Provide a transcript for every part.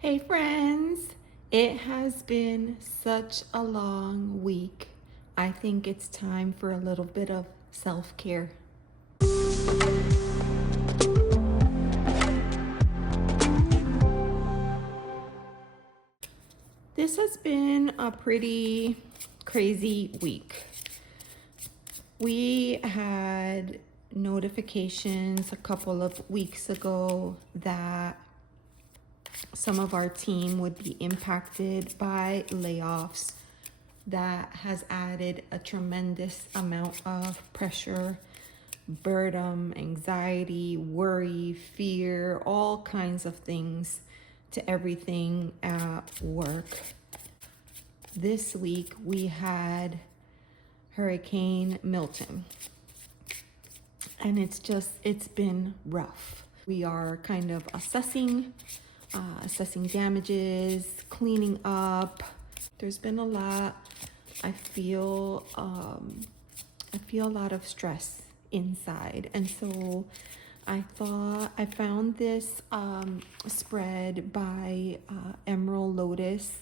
Hey friends, it has been such a long week. I think it's time for a little bit of self-care. This has been a pretty crazy week. We had notifications a couple of weeks ago that some of our team would be impacted by layoffs. That has added a tremendous amount of pressure, boredom, anxiety, worry, fear, all kinds of things to everything at work. This week we had Hurricane Milton, and it's been rough. We are kind of assessing damages, cleaning up. There's been a lot. I feel a lot of stress inside, and so I found this spread by Emerald Lotus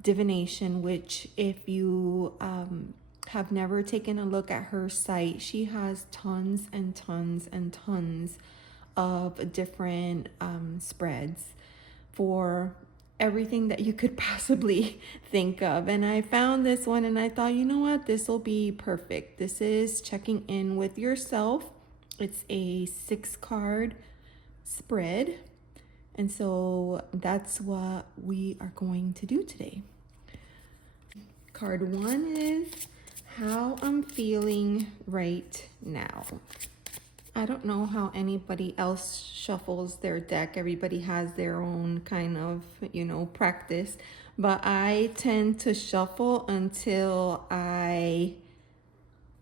Divination, which if you have never taken a look at her site, she has tons and tons and tons of different spreads for everything that you could possibly think of. And I found this one and I thought, you know what, this will be perfect. This is checking in with yourself. It's a 6-card spread. And so that's what we are going to do today. Card 1 is how I'm feeling right now. I don't know how anybody else shuffles their deck. Everybody has their own kind of, practice. But I tend to shuffle until I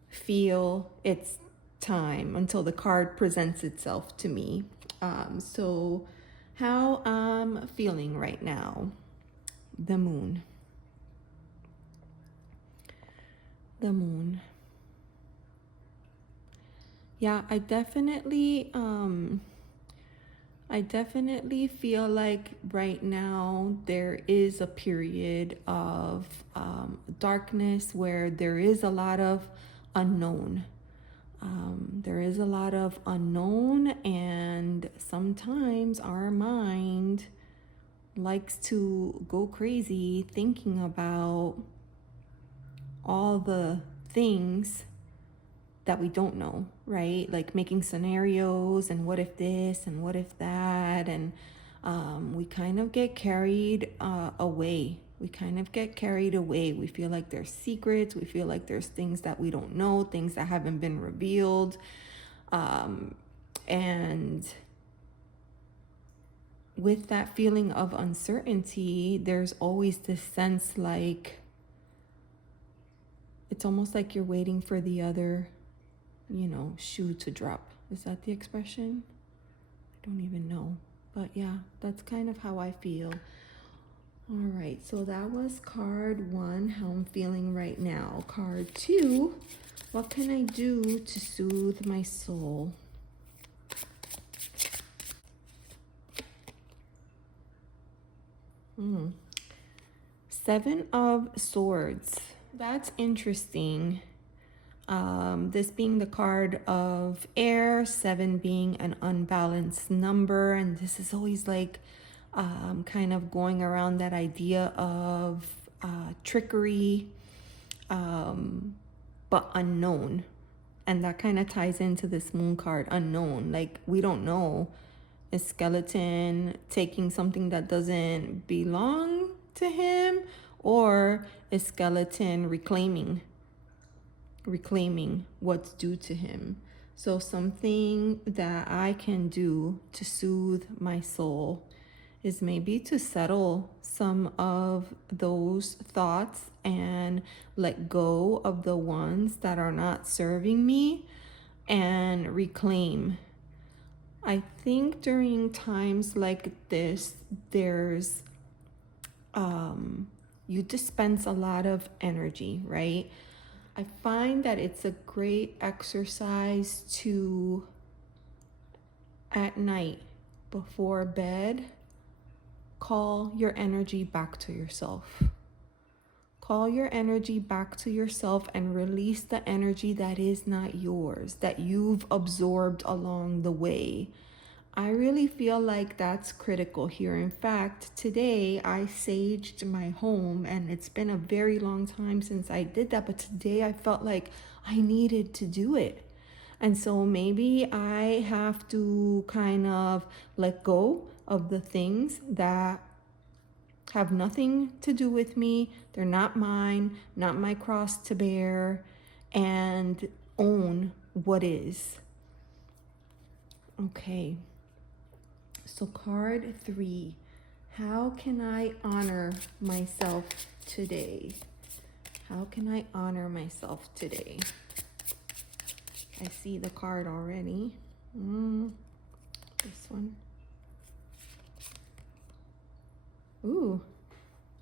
feel it's time, until the card presents itself to me. So how I'm feeling right now. The moon. The moon. Yeah, I definitely feel like right now there is a period of darkness where there is a lot of unknown. There is a lot of unknown, and sometimes our mind likes to go crazy thinking about all the things that we don't know, right? Like making scenarios and what if this and what if that. And we kind of get carried away. We feel like there's secrets. We feel like there's things that we don't know, things that haven't been revealed. And with that feeling of uncertainty, there's always this sense like it's almost like you're waiting for the other shoe to drop. Is that the expression? I don't even know. But yeah, that's kind of how I feel. All right, so that was card 1, how I'm feeling right now. Card 2, what can I do to soothe my soul? Seven of Swords. That's interesting. This being the card of air, 7 being an unbalanced number, and this is always like kind of going around that idea of trickery, but unknown. And that kind of ties into this moon card, unknown. Like, we don't know. Is skeleton taking something that doesn't belong to him, or is skeleton reclaiming what's due to him? So something that I can do to soothe my soul is maybe to settle some of those thoughts and let go of the ones that are not serving me and reclaim. I think during times like this, there's you dispense a lot of energy, right? I find that it's a great exercise to, at night before bed, call your energy back to yourself. Call your energy back to yourself and release the energy that is not yours, that you've absorbed along the way. I really feel like that's critical here. In fact, today I saged my home, and it's been a very long time since I did that, but today I felt like I needed to do it. And so maybe I have to kind of let go of the things that have nothing to do with me. They're not mine, not my cross to bear, and own what is. Okay. So card 3, how can I honor myself today? How can I honor myself today? I see the card already. This one. Ooh,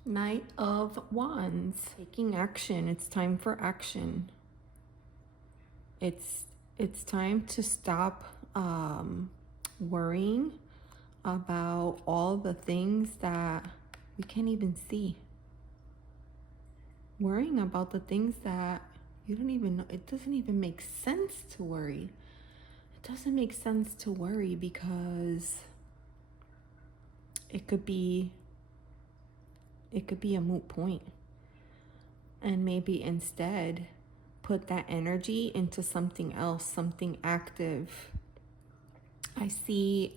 Knight of Wands. Taking action. It's time for action. It's time to stop worrying about all the things that we can't even see. Worrying about the things that you don't even know. It doesn't even make sense to worry. It doesn't make sense to worry because it could be a moot point. And maybe instead put that energy into something else, something active. I see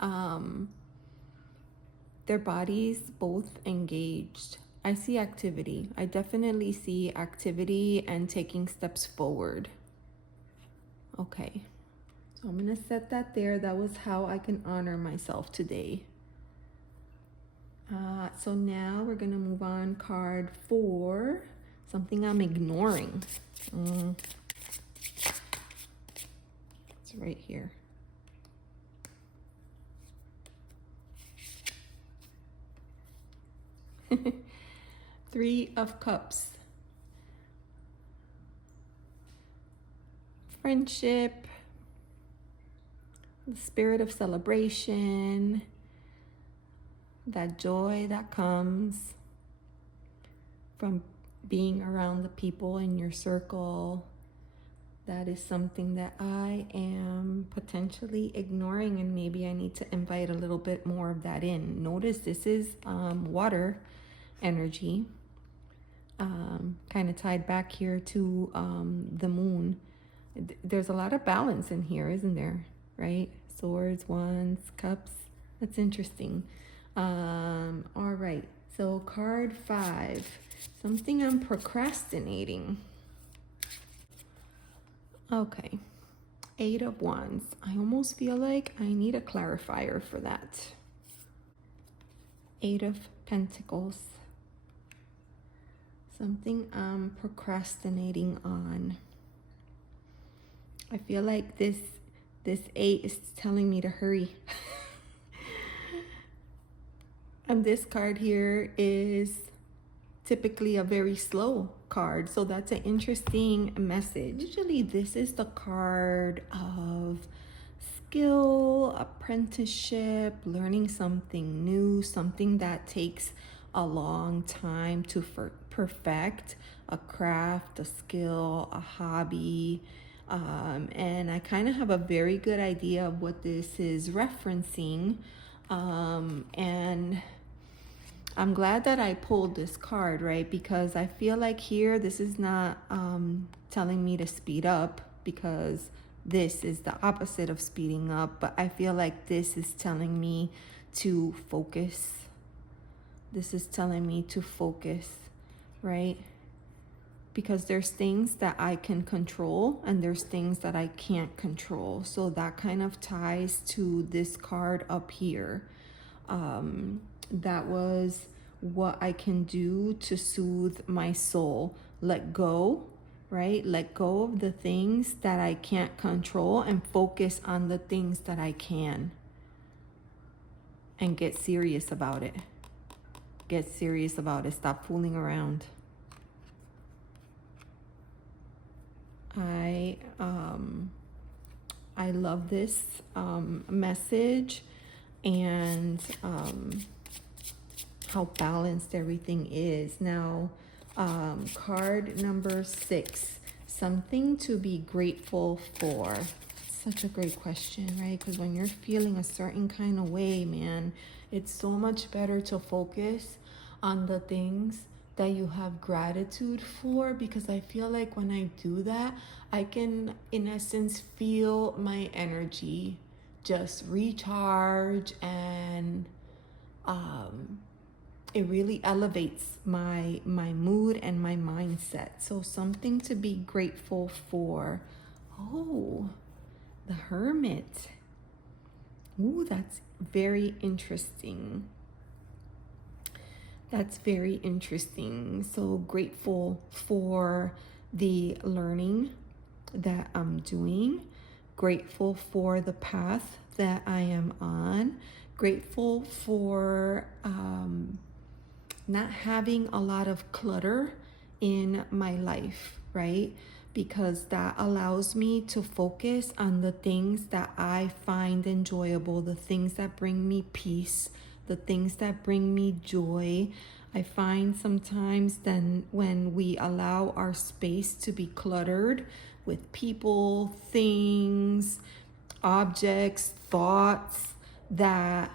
their bodies both engaged. I see activity. I definitely see activity and taking steps forward. Okay, so I'm gonna set that there. That was how I can honor myself today. So now we're gonna move on. Card 4, something I'm ignoring. It's right here. Three of Cups. Friendship, the spirit of celebration, that joy that comes from being around the people in your circle. That is something that I am potentially ignoring, and maybe I need to invite a little bit more of that in. Notice this is water energy, kind of tied back here to the moon. There's a lot of balance in here, isn't there? Right? Swords, wands, cups. That's interesting. All right. So card 5, something I'm procrastinating. Okay. 8 of Wands. I almost feel like I need a clarifier for that. 8 of Pentacles. Something I'm procrastinating on. I feel like this 8 is telling me to hurry. And this card here is typically a very slow card, so that's an interesting message. Usually this is the card of skill, apprenticeship, learning something new, something that takes a long time to perfect, a craft, a skill, a hobby. And I kind of have a very good idea of what this is referencing. And I'm glad that I pulled this card, right? Because I feel like here, this is not telling me to speed up, because this is the opposite of speeding up. But I feel like this is telling me to focus. This is telling me to focus, right? Because there's things that I can control and there's things that I can't control. So that kind of ties to this card up here. That was what I can do to soothe my soul. Let go, right? Let go of the things that I can't control and focus on the things that I can. And get serious about it. Get serious about it. Stop fooling around. I love this message, and how balanced everything is. Now, card number 6, something to be grateful for. Such a great question, right? Because when you're feeling a certain kind of way, man, it's so much better to focus on the things that you have gratitude for, because I feel like when I do that, I can, in essence, feel my energy just recharge, and it really elevates my mood and my mindset. So something to be grateful for. Oh, the Hermit. Ooh, that's very interesting. That's very interesting. So grateful for the learning that I'm doing, grateful for the path that I am on, grateful for not having a lot of clutter in my life, right? Because that allows me to focus on the things that I find enjoyable, the things that bring me peace, the things that bring me joy. I find sometimes then when we allow our space to be cluttered with people, things, objects, thoughts, that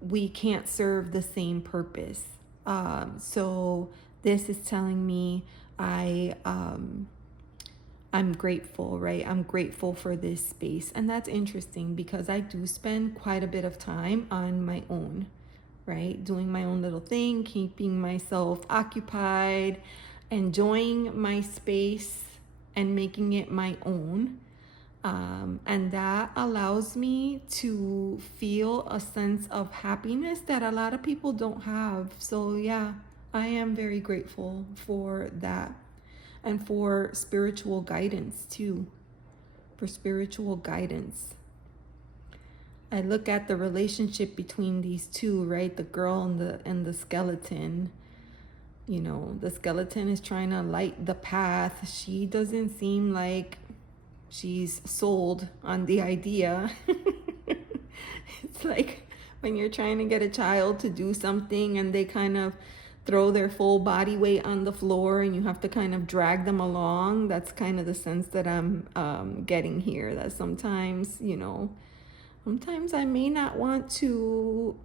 we can't serve the same purpose. So this is telling me I'm grateful, right? I'm grateful for this space. And that's interesting because I do spend quite a bit of time on my own, right? Doing my own little thing, keeping myself occupied, enjoying my space and making it my own. And that allows me to feel a sense of happiness that a lot of people don't have. So yeah, I am very grateful for that. And for spiritual guidance too. For spiritual guidance. I look at the relationship between these two, right? The girl and the skeleton. You know, the skeleton is trying to light the path. She doesn't seem like she's sold on the idea. It's like when you're trying to get a child to do something and they kind of throw their full body weight on the floor and you have to kind of drag them along. That's kind of the sense that I'm getting here. That sometimes, sometimes I may not want to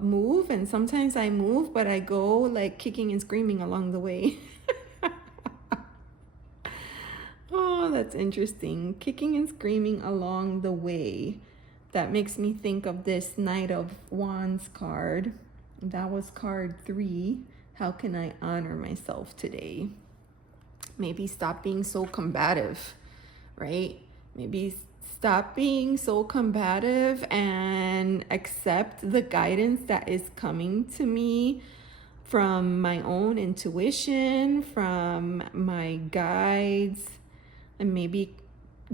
move, and sometimes I move, but I go like kicking and screaming along the way. Oh, that's interesting. Kicking and screaming along the way. That makes me think of this Knight of Wands card. That was card 3. How can I honor myself today? Maybe stop being so combative, right? Maybe stop being so combative and accept the guidance that is coming to me from my own intuition, from my guides, and maybe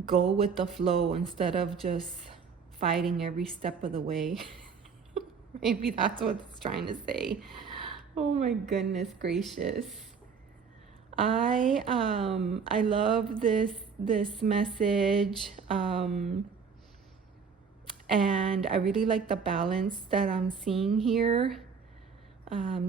go with the flow instead of just fighting every step of the way. Maybe that's what it's trying to say. Oh my goodness gracious. I love this message, and I really like the balance that I'm seeing here.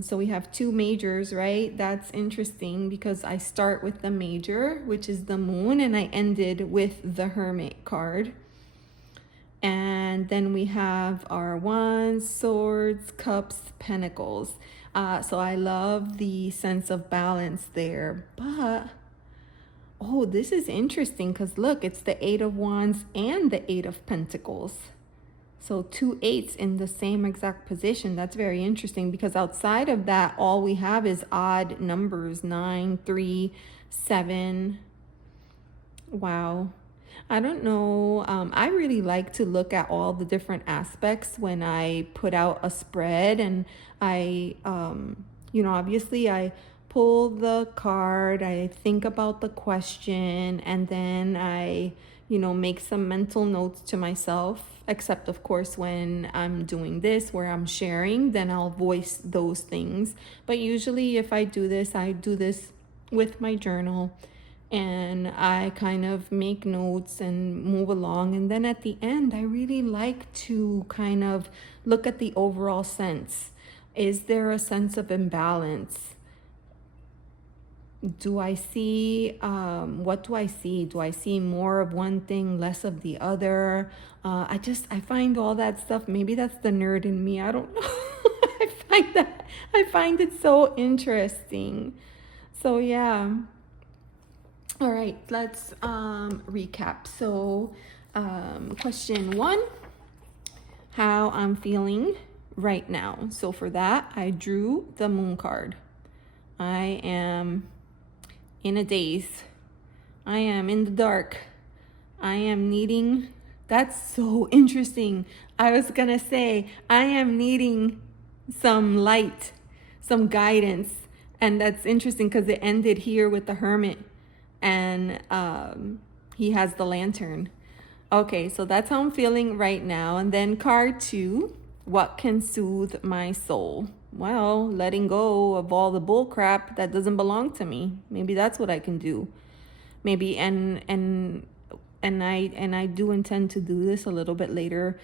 So we have 2 majors, right? That's interesting because I start with the major, which is the moon, and I ended with the Hermit card. And then we have our Wands, Swords, Cups, Pentacles. So I love the sense of balance there. But, oh, this is interesting because look, it's the 8 of Wands and the 8 of Pentacles. So 2 8s in the same exact position. That's very interesting because outside of that, all we have is odd numbers, 9, 3, 7. Wow. I don't know. I really like to look at all the different aspects when I put out a spread, and I, obviously I pull the card, I think about the question, and then I, make some mental notes to myself, except of course when I'm doing this where I'm sharing, then I'll voice those things. But usually if I do this with my journal, and I kind of make notes and move along. And then at the end, I really like to kind of look at the overall sense. Is there a sense of imbalance? Do I see, what do I see? Do I see more of one thing, less of the other? I find all that stuff, maybe that's the nerd in me, I don't know. I find it so interesting. So yeah. All right, let's recap. So question 1, how I'm feeling right now. So for that, I drew the moon card. I am in a daze. I am in the dark. I am needing, that's so interesting. I was gonna say, I am needing some light, some guidance. And that's interesting because it ended here with the hermit, and he has the lantern. Okay, so that's how I'm feeling right now. And then card 2, what can soothe my soul? Well, letting go of all the bull crap that doesn't belong to me. Maybe that's what I can do. Maybe and I do intend to do this a little bit later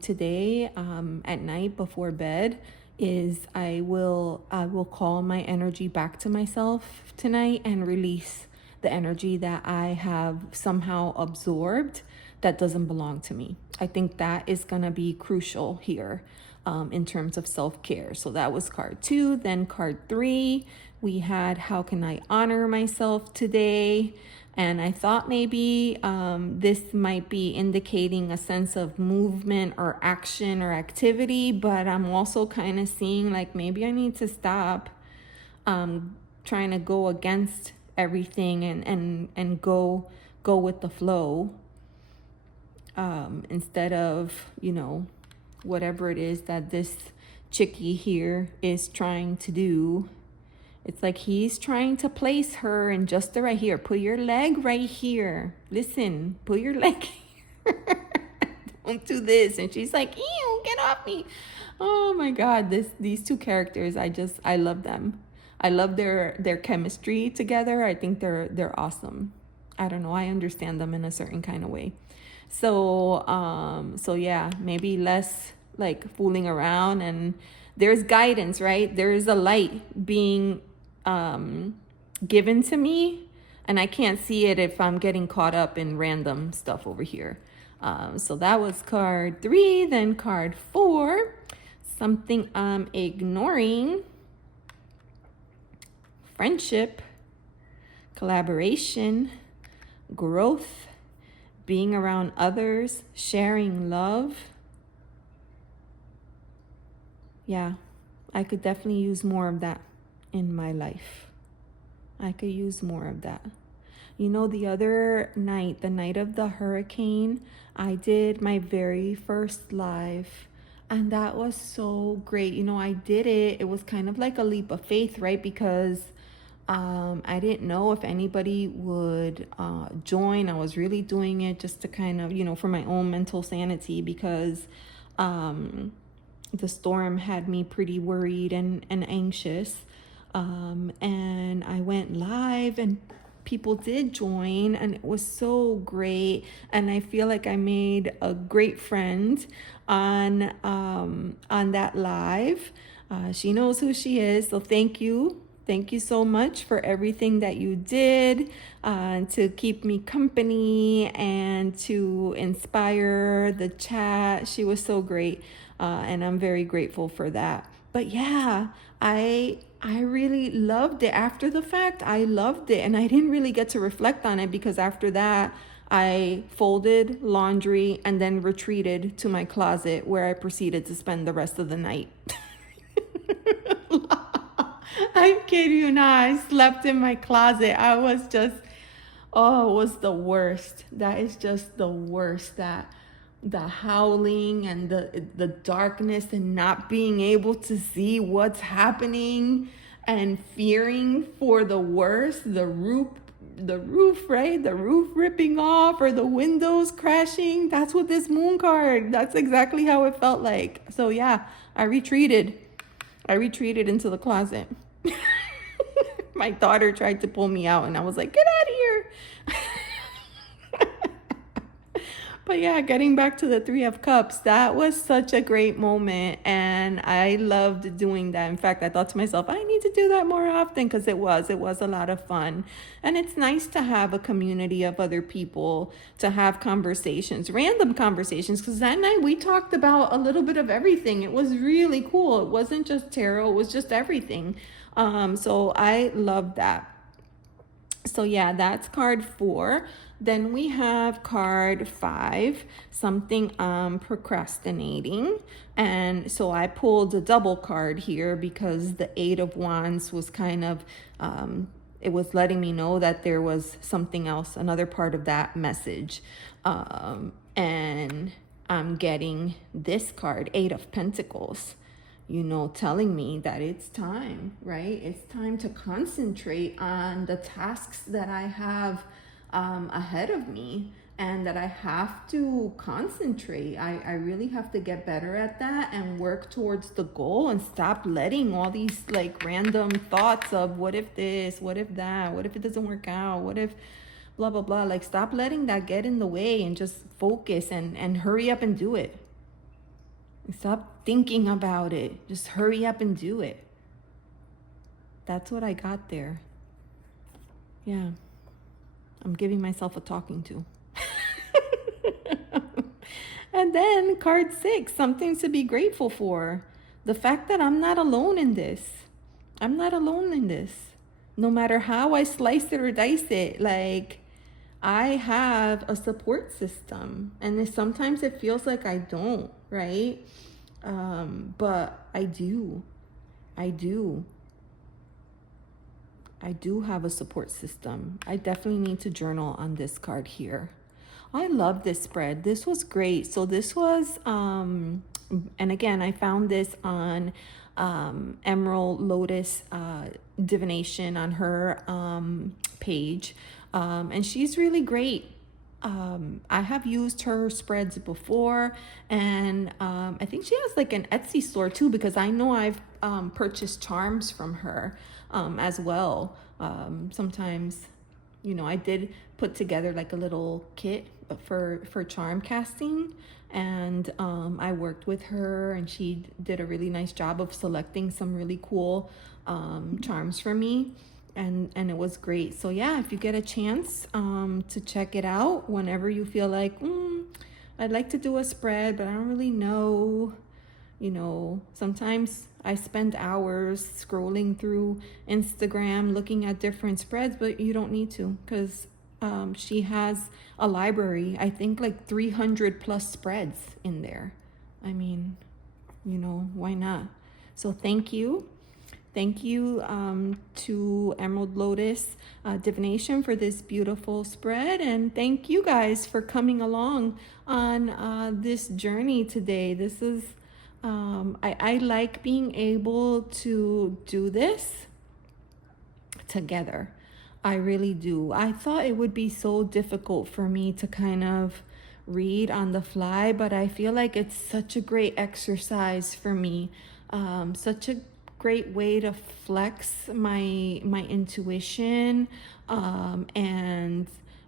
today at night before bed. Is I will call my energy back to myself tonight and release the energy that I have somehow absorbed that doesn't belong to me. I think that is going to be crucial here in terms of self-care. So that was card 2. Then card 3, we had how can I honor myself today? And I thought maybe this might be indicating a sense of movement or action or activity, but I'm also kind of seeing like maybe I need to stop trying to go against everything and go with the flow instead of, whatever it is that this chickie here is trying to do. It's like he's trying to place her in just the right here. Put your leg right here. Listen, put your leg here. Don't do this. And she's like, ew, get off me. Oh my God, these two characters, I love them. I love their chemistry together. I think they're awesome. I don't know. I understand them in a certain kind of way. So yeah, maybe less like fooling around, and there's guidance, right? There is a light being given to me, and I can't see it if I'm getting caught up in random stuff over here. So that was card 3. Then card 4, something I'm ignoring. Friendship, collaboration, growth, being around others, sharing love. Yeah, I could definitely use more of that in my life. I could use more of that. The other night, the night of the hurricane, I did my very first live, and that was so great. I did it. It was kind of like a leap of faith, right? Because I didn't know if anybody would join. I was really doing it just to kind of, for my own mental sanity, because the storm had me pretty worried and anxious. And I went live and people did join, and it was so great. And I feel like I made a great friend on that live. She knows who she is. So thank you. Thank you so much for everything that you did to keep me company and to inspire the chat. She was so great, and I'm very grateful for that. But yeah, I really loved it. After the fact, I loved it, and I didn't really get to reflect on it because after that, I folded laundry and then retreated to my closet where I proceeded to spend the rest of the night. I kid you not, I slept in my closet. I was just, oh, it was the worst. That is just the worst. That the howling and the darkness and not being able to see what's happening and fearing for the worst, the roof, right? The roof ripping off or the windows crashing. That's what this moon card, that's exactly how it felt like. So yeah, I retreated into the closet. My daughter tried to pull me out and I was like, get out of here. But yeah, getting back to the Three of Cups, that was such a great moment. And I loved doing that. In fact, I thought to myself, I need to do that more often because it was a lot of fun. And it's nice to have a community of other people to have conversations, random conversations. Because that night we talked about a little bit of everything. It was really cool. It wasn't just tarot, it was just everything. So I loved that. So yeah, that's card 4. Then we have card 5, something I'm procrastinating. And so I pulled a double card here because the 8 of Wands was kind of, it was letting me know that there was something else, another part of that message. And I'm getting this card, 8 of Pentacles, telling me that it's time, right? It's time to concentrate on the tasks that I have ahead of me, and that I have to concentrate. I really have to get better at that and work towards the goal and stop letting all these like random thoughts of what if this, what if that, what if it doesn't work out, what if blah, blah, blah. Like stop letting that get in the way and just focus and hurry up and do it. Stop thinking about it. Just hurry up and do it. That's what I got there. Yeah. I'm giving myself a talking to. And then card 6, something to be grateful for. The fact that I'm not alone in this. I'm not alone in this. No matter how I slice it or dice it, like I have a support system. And sometimes it feels like I don't, right? But I do. I do have a support system. I definitely need to journal on this card here. I love this spread. This was great. So this was, and again, I found this on Emerald Lotus Divination on her page. And she's really great. I have used her spreads before, and I think she has like an Etsy store too, because I know I've purchased charms from her as well. Sometimes, I did put together like a little kit for charm casting, and I worked with her, and she did a really nice job of selecting some really cool charms for me. And it was great. So yeah, if you get a chance to check it out whenever you feel like I'd like to do a spread, but I don't really know, sometimes I spend hours scrolling through Instagram looking at different spreads, but you don't need to, because she has a library, I think like 300 plus spreads in there. I mean, why not? So thank you. Thank you to Emerald Lotus Divination for this beautiful spread. And thank you guys for coming along on this journey today. This is, I like being able to do this together. I really do. I thought it would be so difficult for me to kind of read on the fly, but I feel like it's such a great exercise for me. Such a great way to flex my intuition, and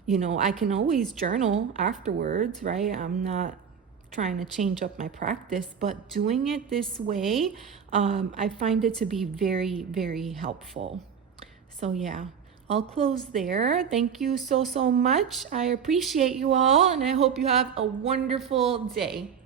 I can always journal afterwards, right? I'm not trying to change up my practice, but doing it this way, I find it to be very, very helpful. So yeah, I'll close there. Thank you so much. I appreciate you all, and I hope you have a wonderful day.